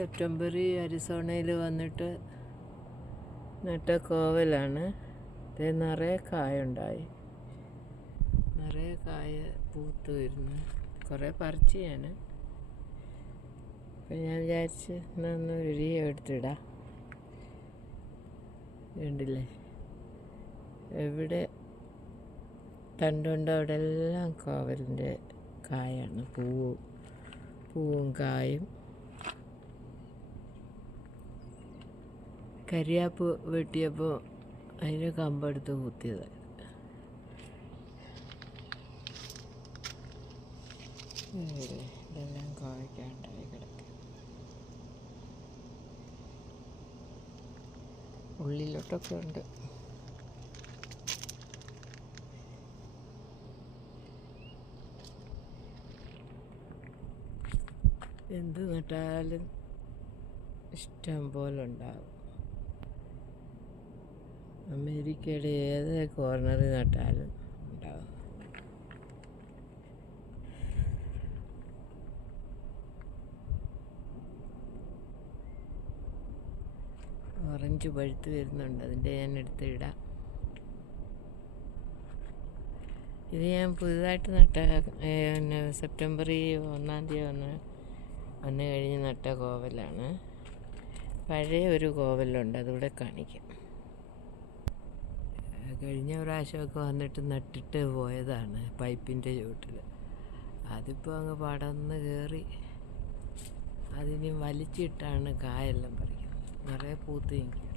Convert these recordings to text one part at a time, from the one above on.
September അരിസോണയിൽ വന്നിട്ട് നട്ട കോവലാണ്. ഇത് നിറയെ കായുണ്ടായി, നിറയെ കായ പൂത്ത് വരുന്നു. കുറേ പറിച്ച് ഞാൻ. അപ്പം ഞാൻ വിചാരിച്ച് ഒന്ന് വീഡിയോ എടുത്തിടാം. കണ്ടില്ലേ, എവിടെ തണ്ടുണ്ടോ അവിടെ എല്ലാം കോവലിൻ്റെ കായാണ്, പൂവും കായും. കരിയാപ്പ് വെട്ടിയപ്പോൾ അതിൻ്റെ കമ്പെടുത്ത് കുത്തിയതാണ്. ഇതെല്ലാം കോവയ്ക്കാണ്ടായി കിടക്കുക. ഉള്ളിലോട്ടൊക്കെ ഉണ്ട്. എന്ത് നട്ടാലും ഇഷ്ടം പോലെ ഉണ്ടാവും. അമേരിക്കയുടെ ഏത് കോർണറിൽ നട്ടാലും ഉണ്ടാവും. ഓറഞ്ച് പഴുത്ത് വരുന്നുണ്ട്, അതിൻ്റെ ഞാൻ എടുത്ത് ഇടാം. ഇത് ഞാൻ പുതുതായിട്ട് നട്ട സെപ്റ്റംബർ 1 വന്നു കഴിഞ്ഞ് നട്ട കോവലാണ്. പഴയ ഒരു കോവലുണ്ട്, അതിവിടെ കാണിക്കാം. കഴിഞ്ഞ പ്രാവശ്യമൊക്കെ വന്നിട്ട് നട്ടിട്ട് പോയതാണ് പൈപ്പിൻ്റെ ചുവട്ടിൽ. അതിപ്പോൾ അങ്ങ് പടർന്ന് കയറി അതിന് വലിച്ചിട്ടാണ് കായെല്ലാം പറിക്കുന്നത്. നിറയെ പൂത്ത് നിൽക്കുക.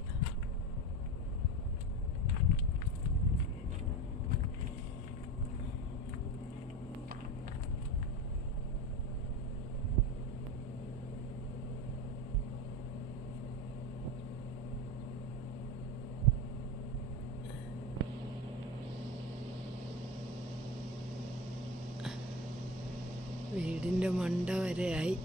വീടിൻ്റെ മണ്ട വരെ ആയി.